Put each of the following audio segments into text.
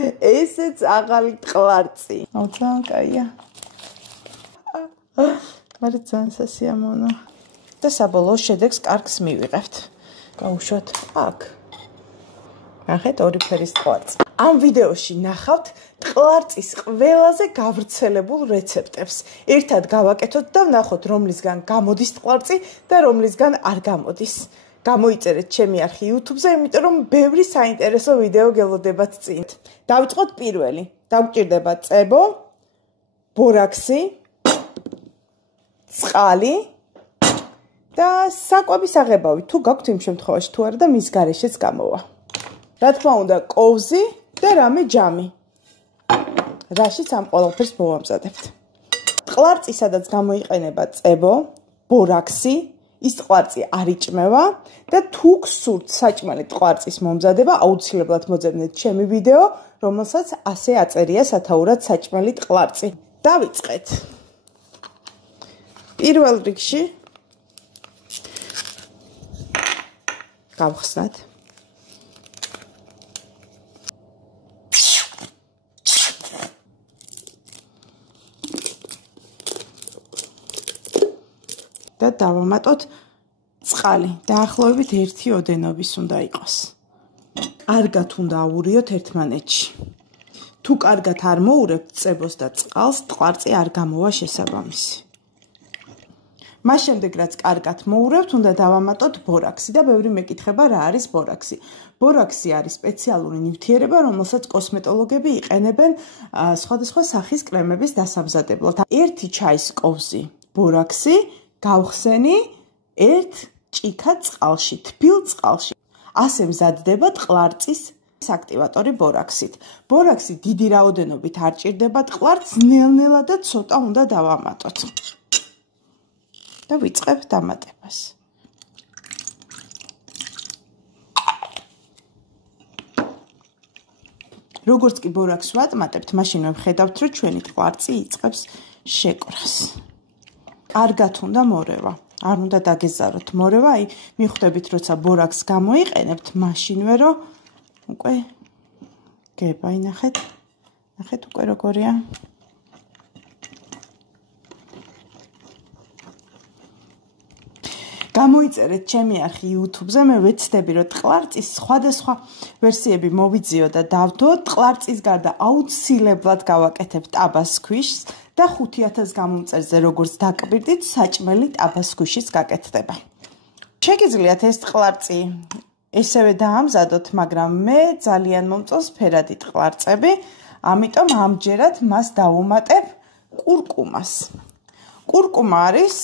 ესეც აღალი ტყვარწი. ძალიან კაია. მაგრამ ძალიან სასიამოვნო. და საბოლოო შედეგს კარგს მივიღებთ. გავუშვათ აქ. ნახეთ ორი ფერის ტყვარწი. ამ ვიდეოში ნახავთ ტყვარწის ყველაზე გავრცელებულ რეცეპტებს. ერთად გავაკეთოთ და ვნახოთ რომლისგან გამოდის ტყვარწი და რომლისგან არ გამოდის. გამოიწერეთ ჩემი არხი YouTube-ზე, იმიტომ რომ ბევრი საინტერესო ვიდეო გელოდებათ წინ. დავიწყოთ პირველი. დაგვჭირდება წებო, ბორაქსი, წყალი და საკვების აღებავი. თუ გაქვთ იმ შემთხვევაში თუ არა და მის გარეშეც გამოვა. რა თქმა უნდა, კოვზი და რამე ჯამი. რაშიც ამ ყველაფერს მოვამზადებთ. ტყვარწი სადაც გამოიყენება წებო, ბორაქსი, ის ტყვარწი არ იჭმევა და თუ გსურთ საჭმელი ტყვარწის მომზადება, აუცილებლად მოძებნეთ ჩემი ვიდეო, რომელსაც ასე აწერია სათაურად საჭმელი ტყვარწი. დავიწყეთ. პირველ რიგში გავხსნათ. და დავამატოთ წყალი. დაახლოებით 1 ოდენობის უნდა იყოს. კარგად უნდა აურიოთ ერთმანეთში. თუ კარგად არ მოურევთ წებოს და წყალს, ტყვარწი არ გამოვა შესაბამისი. მას შემდეგ რაც კარგად მოურევთ, უნდა დავამატოთ ბორაქსი და ბევრი მეკითხება რა არის ბორაქსი. ბორაქსი არის სპეციალური ნივთიერება, რომელსაც კოსმეტოლოგები იყენებენ სხვადასხვა სახის კრემების დასამზადებლად. 1 ჩაის კოვზი ბორაქსი გავხსენი 1 ჭიქა წყალში, თბილ წყალში. ასე მზადდება ტყვარწის აქტივატორი ბორაქსით. ბორაქსი დიდი რაოდენობით არ ჭირდება ტყვარწს, ნელ-ნელა და ცოტა უნდა დავამატოთ. და ვიწყებ დამატებას. როგორც კი ბორაქსს ვატმატებთ, მაშინ ვხედავთ, რომ ჩვენი ტყვარწი იწყებს შეკვრას. კარგად უნდა მორევა. არ უნდა დაგეზაროთ მორევა, აი მიხვდებით, როცა ბორაქსს გამოიყენებთ, მაშინვე რომ უკვე გება, ნახეთ. ნახეთ უკვე როგორია. გამოიწერეთ ჩემი არხი YouTube-ზე, მე ვეცდები, რომ ტყვარწის სხვადასხვა ვერსიები მოვიძიო და დავდო. ტყვარწის გარდა აუცილებლად გავაკეთებ ტაბასქვიშს და 5000 გამომწერზე როგორც დაკბირდით, საჭმელი ტაბასქვიშის გაკეთდება. შეგიძლიათ ეს ტყვარწი ესევე დაამზადოთ, მაგრამ მე ძალიან მომწონს ფერადი ტყვარწები, ამიტომ ამჯერად მას დავუმატებ კურკუმას. კურკუმა არის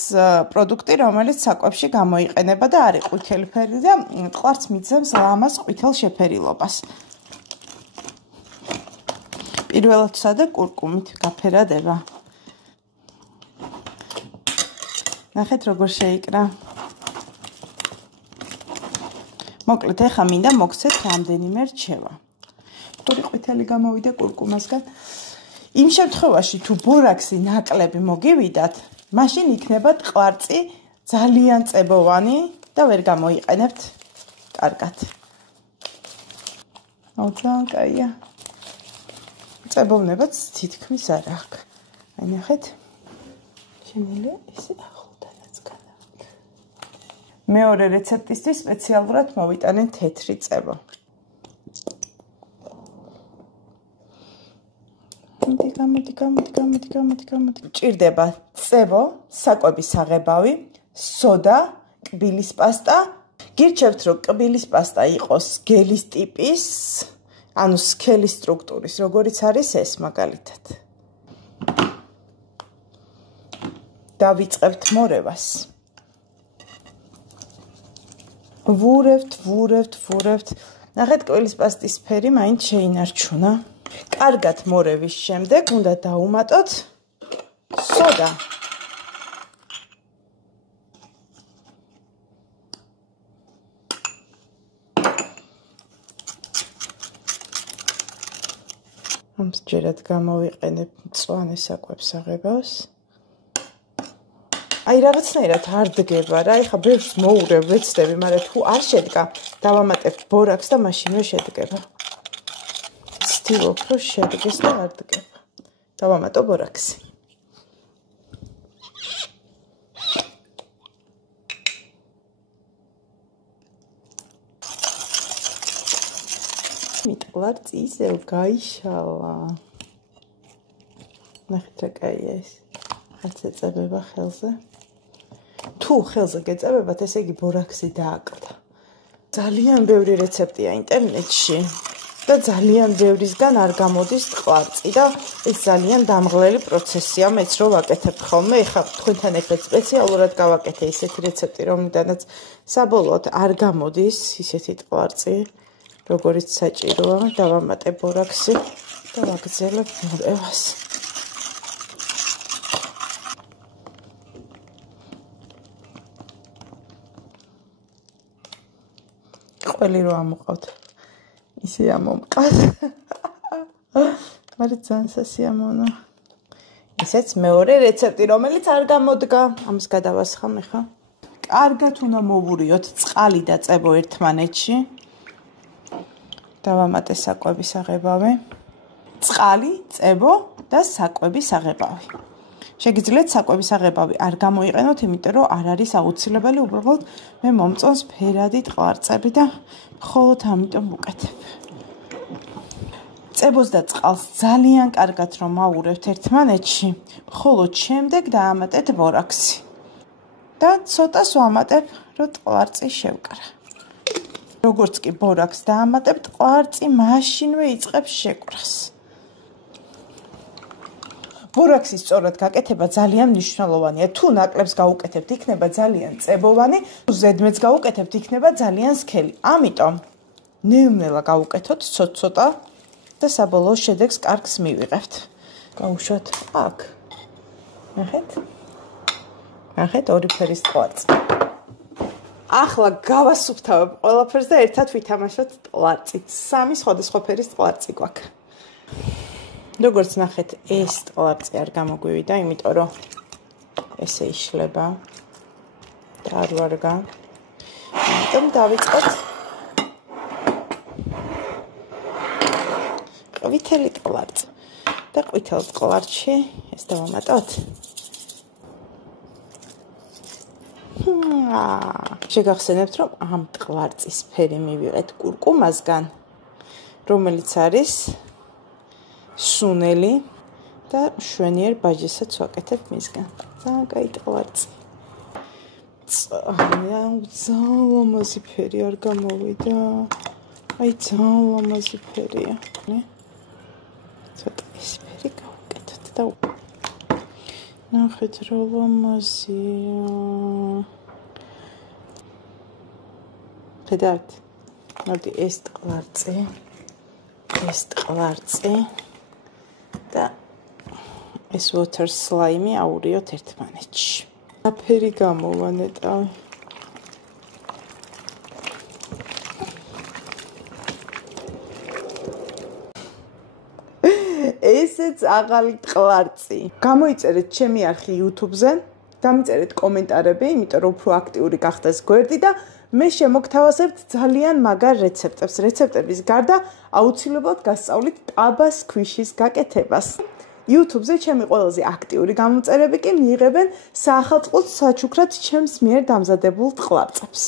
პროდუქტი, რომელიც საკვებში გამოიყენება და არის ყვითელი ფერი და ტყვარს მიძებს ლამაზ ყვითელ შეფერილობას. პირველად სადა კურკუმით გაფერადება. ნახეთ როგორ შეიკრა. მოკლედ ეხა მინდა მოგცეთ რამდენიმე რჩევა. ორი ყვითელი გამოვიდა კურკუმასგან. იმ შემთხვევაში თუ ბორაქსი ნაკლები მოგივიდათ, მაშინ იქნება ტყვარწი ძალიან წებოვანი და ვერ გამოიყენებთ კარგად. ძალიან კაია. წებოვნებაც თითქმის არ აქვს. აი ნახეთ. შემიძლია ესე ახლოდანაც განავთ. მეორე რეცეპტისთვის სპეციალურად მოვიტანე თეთრი წებო. გამოდი. ჭირდება წებო, საკვების აღებავი, სოდა, კბილის პასტა. გირჩევთ, რომ კბილის პასტა იყოს გელის ტიპის, ანუ სქელის სტრუქტურის, როგორიც არის ეს მაგალითად. დავიწყებთ მორევას. ვურევთ. ნახეთ, კბილის პასტის ფერი მაინც შეინარჩუნა. კარგად მორევის შემდეგ უნდა დავუმატოთ სოდა. ამჯერად გამოვიყენებ მწვანე საკვებს აღებას. აი რაღაცნაირად არ დგება რა, ეხა ბევრს მოურევ, ვეცდები, მაგრამ თუ არ შედგა, დავამატებ ბორაქსს და მაშინვე შედგება. ვცდილობ, რომ შედგეს და არ დგება. დავამატო ბორაქსი. მიტყლარწი ისევ გაიშალა. ნახეთ რა კაია ეს. არც ეწებება ხელზე. თუ ხელზე გეწებებათ, ესე იგი ბორაქსი დააკრდა. ძალიან ბევრი რეცეპტია ინტერნეტში და ძალიან ბევრისგან არ გამოდის ტყლარწი და ეს ძალიან დამღლელი პროცესია, მეც რო ვაკეთებ ხოლმე. ეხლა თქვენთან ერთად სპეციალურად გავაკეთე ისეთი რეცეპტი, რომლიდანაც საბოლოოდ არ გამოდის ისეთი ტყლარწი, როგორიც საჭიროა. დავამატებ ბორაქსი და ვაგრძელებ მორევას. ყველი რო ამოყავთ ისე ამომყავთ. მაგრამ ძალიან სასიამოვნო. ისეც მეორე რეცეპტი, რომელიც არ გამოდგა. ამას გადავასხამ ახლა. კარგად უნდა მოვურიოთ წყალი და წებო ერთმანეთში. დავამატე საკვების აღებავი. წყალი, წებო და საკვების აღებავი. შეგიძლიათ საკვების აღებავი არ გამოიყენოთ, იმიტომ რომ არ არის აუცილებელი, უბრალოდ მე მომწონს ფერადი ტყლარწები და მხოლოდ ამიტომ ვუკეთებ. წებოს და წყალს ძალიან კარგად რომ აურევთ ერთმანეთში, მხოლოდ შემდეგ დაამატეთ ბორაქსი. და ცოტას ვამატებ, რომ ტყლარწი შევკრა. როგორც კი ბორაქსს დაამატებ, ტყლარწი მაშინვე იწყებს შეკვრას. ბორაქსის სწორად გაკეთება ძალიან მნიშვნელოვანია. თუ ნაკლებს გაუკეთებთ, იქნება ძალიან წებოვანი, თუ ზედმეც გაუკეთებთ, იქნება ძალიან სქელი. ამიტომ ნევნელა გაუკეთოთ ცოტ-ცოტა და საბოლოო შედეგს კარგს მივიღებთ. გავუშვათ აქ. ნახეთ? ნახეთ ორი ფერის ტყლარწი. ახლა გავასუფთავებ ყველაფერს და ერთად ვითამაშოთ ტყლარწით. სამი სხვადასხვა ფერის ტყლარწი გვაქვს. როგორც ნახეთ, ეს ტყლარწი არ გამოგვივიდა, იმიტომ რომ ესე იშლება და არ ვარგა. ამიტომ დავიწყოთ ყვითელი ტყლარწი. და ყვითელ ტყლარჩი ეს დავამატოთ. შეგახსენებთ, რომ ამ ტყლარწის ფერი მივიღეთ კურკუმასგან, რომელიც არის სუნელი და შვენიერ ბაჟისაც ვაკეთებ მისგან. ძალიან კაი ტყლარწი. ძალიან ლამაზი ფერი არ გამოვიდა. აი ძალიან ლამაზი ფერია. ცოტა ეს ფერი გავუკეთოთ და ნახეთ რა ლამაზია. ხედავთ? მოდი ეს ტყლარწი და ეს water slime აურიოთ ერთმანეთში.აფერი გამოვანეტავ. ესეც აღალი ტყლარწი. გამოიწერეთ ჩემი არხი YouTube-ზე, დამიწერეთ კომენტარები, იმიტომ რომ უფრო აქტიური გახდეს გვერდი და მე შემოგთავაზებთ ძალიან მაგარ რეცეპტებს. რეცეპტების გარდა აუცილებლად გასწავლით ტაბას ქვიშის გაკეთებას. YouTube-ზე ჩემი ყველაზე აქტიური გამომწერები კი მიიღებენ საახალწლო საჩუქრად ჩემს მიერ დამზადებულ ტყლარწებს.